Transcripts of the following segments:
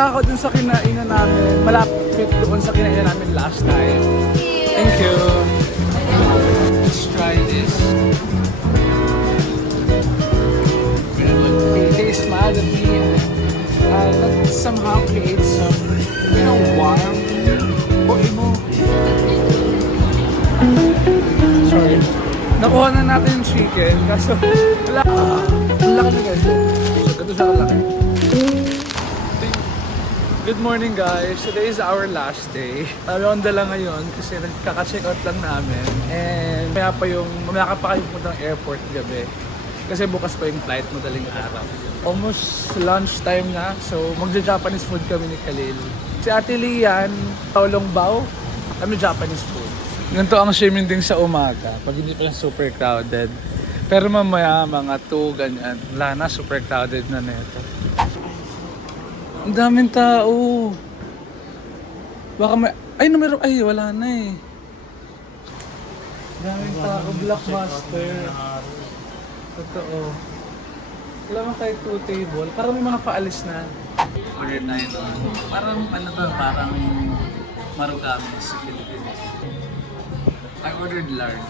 Pupunta ako dun sa kinainan namin. Malapit doon sa kinainan namin last time. Thank you. Let's try this. They smiled at me and that somehow creates some, warm. Sorry. Nakuha na natin yung chicken, kaso wala. Ang laki na guys. So, ganito siya kalaki. Good morning guys. Today is our last day. Ronda lang ngayon kasi nagkaka-check out lang namin. And mamaya pa kayo pumunta ng airport gabi. Kasi bukas pa yung flight madaling araw. Almost lunch time na. So magja-Japanese food kami ni Khalil. Si Ate Lian, Taolong Bao. Kami Japanese food. Ganito ang shimending sa umaga. Pag hindi pa super crowded. Pero mamaya mga 2 ganyan. Wala na, super crowded na neto. Ang daming tao. Baka may... Ay, wala na eh. Ang daming tao. Blockbuster. Totoo. Wala man tayo 2 table. Parang may mga paalis na. Order tayo doon. Parang parang marugami sa Philippines. I ordered large.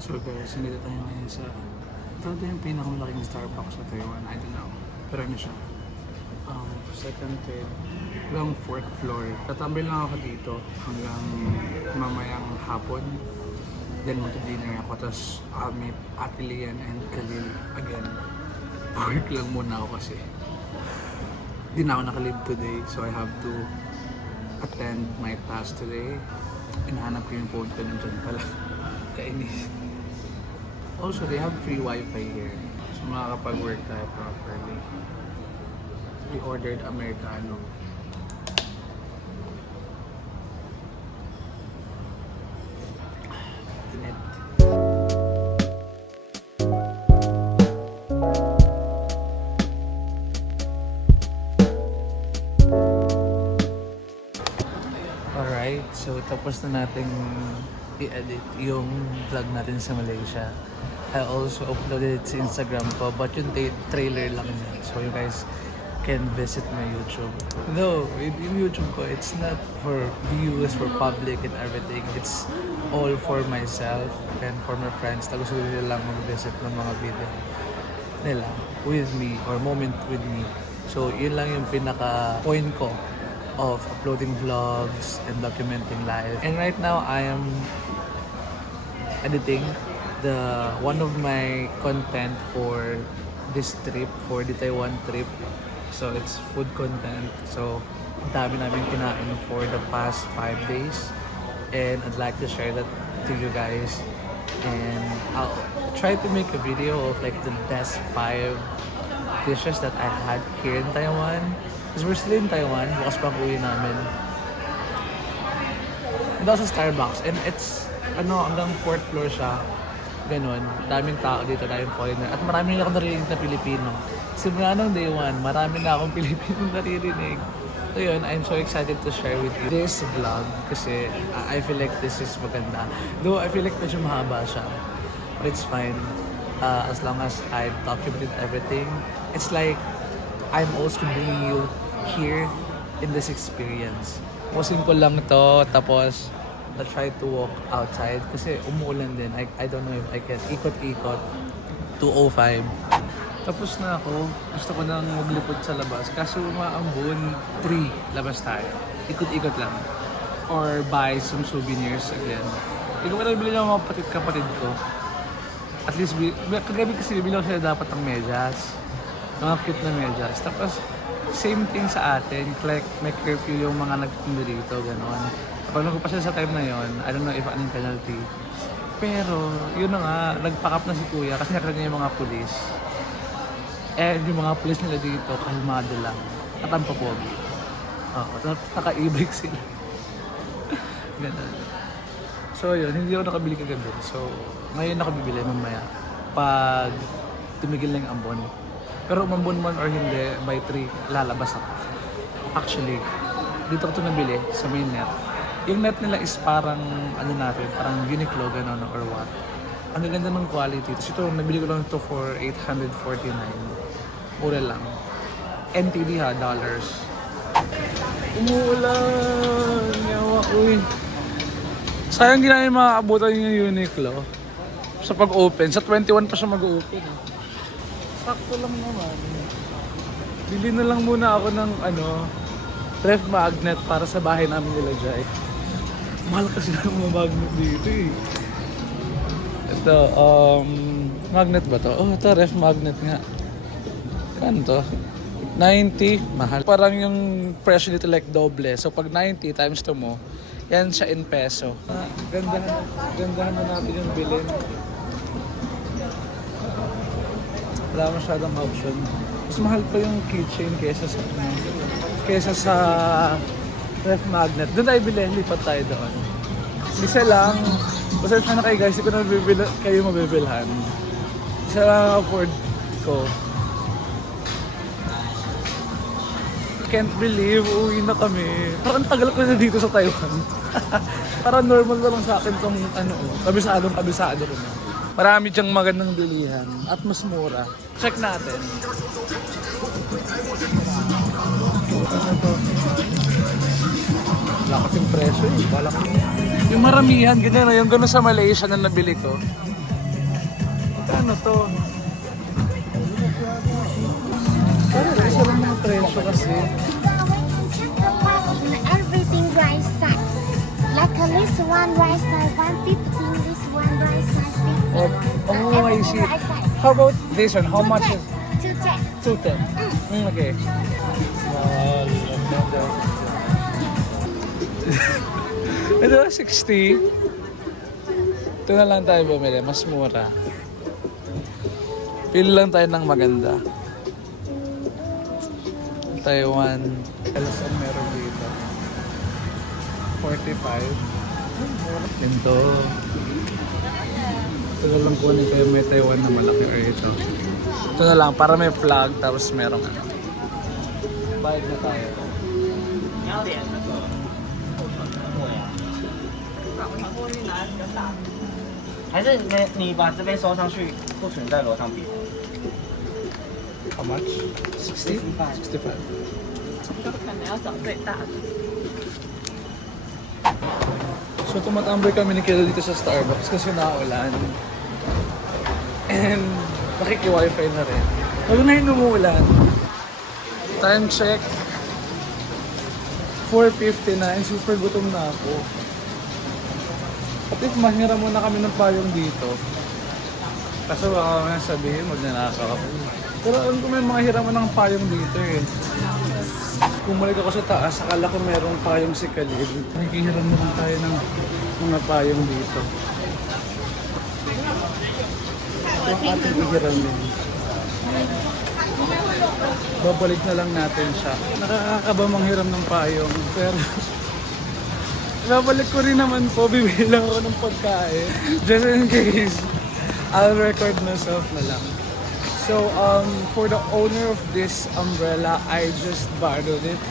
So guys, nandito tayo ngayon sa ito yung pinakamalaking Starbucks sa Taiwan. I don't know. Pero ano siya? Second, third, hanggang 4th floor. Tatambay lang ako dito hanggang mamayang hapon. Then magta-dinner ako. Tapos meet Ate Lian and Khalil again. Work lang muna ako kasi di na ako nakalib today. So I have to attend my task today. Hinahanap ko yung phone ko nandyan pala. Kainis. Also, they have free wifi here. So makakapag-work tayo properly. We ordered Americano. Init. Alright, so tapos na nating i-edit yung vlog natin sa Malaysia. I also uploaded it sa Instagram ko, but yung trailer lang niya. So you guys can visit my YouTube. No, yung YouTube ko, it's not for views, for public and everything. It's all for myself and for my friends na gusto nila lang mag-visit ng mga video nila with me or moment with me. So yun lang yung pinaka-point ko of uploading vlogs and documenting life. And right now, I am editing one of my content for this trip, for the Taiwan trip. So it's food content. So dami namin kinain for the past 5 days. And I'd like to share that to you guys. And I'll try to make a video of like the best 5 dishes that I had here in Taiwan. Because we're still in Taiwan, bukas pa ang uwi namin. And also Starbucks. And it's, hanggang 4th floor siya. Ganon. Daming tao dito, daming foreigner. At marami na ako narinig na Pilipino. Simula nung day 1, marami na akong Pilipino naririnig. So yun, I'm so excited to share with you this vlog. Kasi I feel like this is maganda. Though I feel like medyo mahaba siya. But it's fine. As long as I documented everything. It's like, I'm also bringing you here in this experience. Pusin ko lang to, tapos I'll try to walk outside kasi umuulan din. I don't know if I can ikot-ikot. 2:05. Tapos na ako. Gusto ko nang maglipod sa labas. Kaso umaambon, 3, labas tayo. Ikot-ikot lang. Or buy some souvenirs again. Hindi ko pa nabili ng mga kapatid ko. At least, kagabi kasi bibili ko sila dapat ng medyas. Mga cute na medyas. Tapos, same thing sa atin. Like, may curfew yung mga nagtitinda dito, gano'n. Pag nagpa siya sa time na yon, I don't know if anong penalty. Pero, yun na nga, nagpack up na si Kuya kasi nakita niya yung mga pulis. And yung mga pulis nila dito, kalmado lang. At ang papogi. Naka-e-bike sila. Ganun. So yun, hindi ako nakabili kagabi. So, ngayon nakabibili mamaya. Pag tumigil na yung ambon. Pero umambon man or hindi, by 3, lalabas ako. Actually, dito ko ito nabili sa main net. Yung net nila is parang, ano natin, parang Uniqlo, gano'n or what. Ang gaganda ng quality. Tapos ito, nabili ko lang ito for 849. Mura lang. NTD ha, dollars. Umuulan! Yawa, uy. Sayang di namin makakabutan yung Uniqlo. Sa pag-open. Sa 21 pa siya mag-open. Sakto lang naman. Bili na lang muna ako ng ref magnet para sa bahay namin nila Jai. Mahal kasi ng mga magnet dito eh. Ito, magnet ba to? Oh, ito ref magnet nga. Ano to? 90, mahal. Parang yung presyo dito like doble. So pag 90 times 2 mo, yan siya in peso. Ganda na natin yung bilhin. Wala masyadong option. Mas mahal pa yung keychain kaysa sa ref magnet. Doon tayo bilhin, lipat tayo doon. Isa lang, pasensya na kayo guys, hindi ko na kayo mabibilhan. Isa lang afford ko. Can't believe, uwi na kami. Parang tagal ko na dito sa Taiwan. Parang normal na lang sa akin tong kabisado ko na. Marami dyang magandang bilihan at mas mura. Check natin. Ano to? Wala kasing presyo eh. Wala ko. Yung maramihan, ganyan na. Yung gano'n sa Malaysia na nabili ko. Ano to? Pero isa lang mga presyo kasi. Everything rice side. Like this one rice side 150, this one rice side 50. Oh, I see. How about this one? How much is 210. 210? Okay. Ito, 60. Ito na lang tayo bumili. Mas mura. Pili lang tayo ng maganda. Taiwan. Alas ang meron dito. 45. Ito. Ito na lang kunin kayo may Taiwan na malaki or ito. Ito na lang para may flag tapos merong bayad na tayo. 还是你把这边收上去，库存在楼上比。 How much? 60? 65. 可能要找最大的。 So tumatambay kami ni Kilo dito sa Starbucks kasi naulan. And makiki-wifi na rin. Lalo na yung umuulan. Time check. 4:59. Super gutom na ako. At least mahira muna kami ng payong dito. Kaso baka mamaya sabihin magnanakaw ako. Pero alam ko may mga hiraman ng payong dito eh. Bumalik ako sa taas, akala ko merong payong si Khalid. Nakikihiram naman tayo ng mga payong dito. Ito ang ating ihiram din. Babalik na lang natin siya. Nakakaba manghiram ng payong. Pero babalik ko rin naman po, bibili lang ako ng pagkain. Just in case, I'll record myself na lang. So, for the owner of this umbrella, I just borrowed it.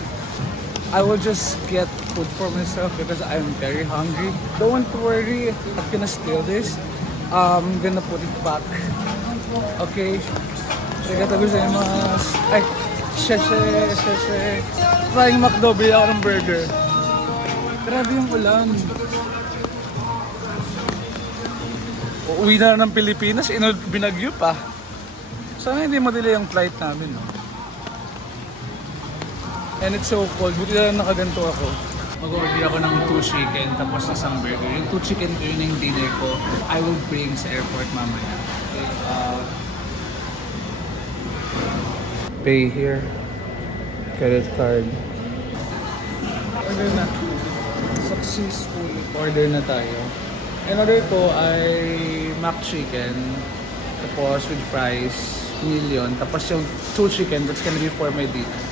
I will just get food for myself because I'm very hungry. Don't worry, I'm not gonna steal this. I'm gonna put it back. Okay? Arigatou gozaimasu. Ay, sheshe. Flying McDo, bili ako ng burger. Grabe yung ulan. Uuwi na ng Pilipinas, binagyo pa. Sana hindi madali ang flight namin, no? And it's so cold. Buti na lang nakaganto ako. Mag-order ako ng 2 chicken tapos isang burger. Yung 2 chicken ko yun yung dinner ko. I will bring sa airport mamaya. Okay, pay here. Credit card. Order na. Successful. Order na tayo. And order ko ay mac chicken. Tapos with fries. Million. Tapos yung 2 chicken, that's gonna be for my dinner.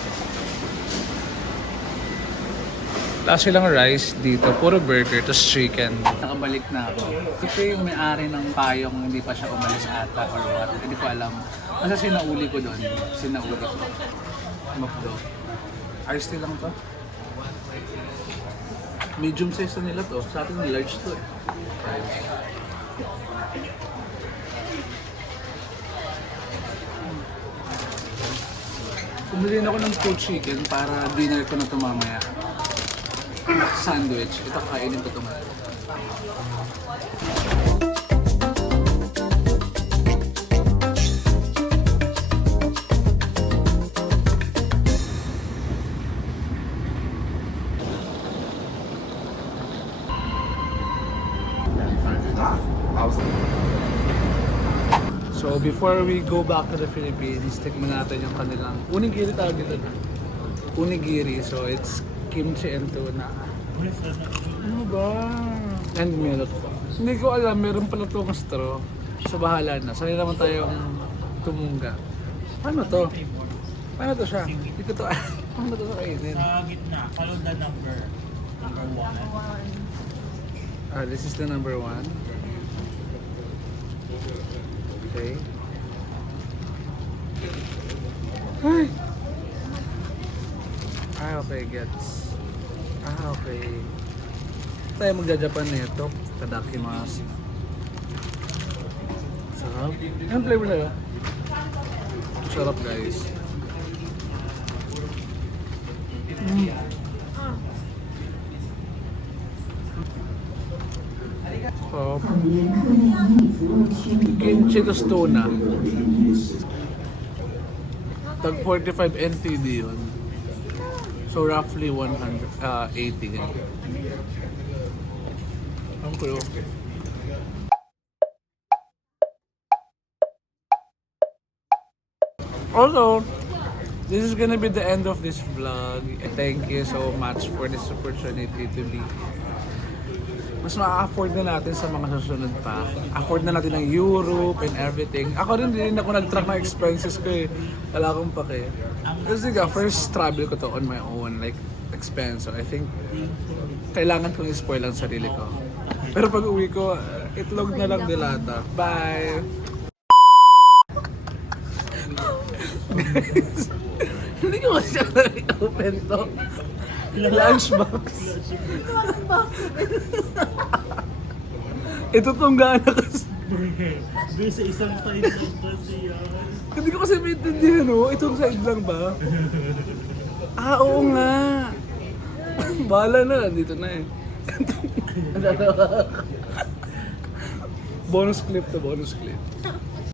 Wala silang rice dito, puro burger, tapos chicken. Nakabalik na ako. Ito yung may-ari ng payong, hindi pa siya umalis ata or what. Hindi ko alam. Kasi sinauli ko doon. Sinauli ko. McDo. Ayos lang to. Medium size na nila to. Sa atin large to eh. Ayos. Bumili ako ng 2 chicken para dinner ko na ito mamaya. Sandwich. Ito kakainin ko ito ngayon. So before we go back to the Philippines, tikman natin yung kanilang unigiri tawag dito na. Unigiri, so it's kimchi and tuna. Ano ba? And milk. Hindi ko alam, meron pala itong straw. So bahala na. Sanay naman tayong tumunga. Paano to? Paano to siya? Hindi ko to paano to kainin? Sa gitna, follow the number 1. This is the number 1. Okay. Ay! Okay, gets. Okay. Tayo magja-Japan nito. Tadakimasu. Sarap. Anong flavor na yun? Sarap, guys. So, kimchi to tuna. Tag 45 NTD yun. So roughly 180 ganyan. Ang kulo. Also, this is gonna be the end of this vlog. Thank you so much for this opportunity to be. Mas ma-afford na natin sa mga susunod pa. Afford na natin ang Europe and everything. Ako rin din ako nag-track ng expenses ko eh. Wala akong pake. Kasi nga, first travel ko to on my own, like expense. So I think kailangan kong i-spoil ang sarili ko. Pero pag uwi ko, itlog na lang dilata. Bye! Hindi ko kasi open to. Lunchbox. Ito tunggaan na kasi. Doon sa isang side lang kasi yan. Hindi ko kasi maintindihan, no? Itong side lang ba? Oo nga. Bahala na, dito na eh. Bonus clip to bonus clip.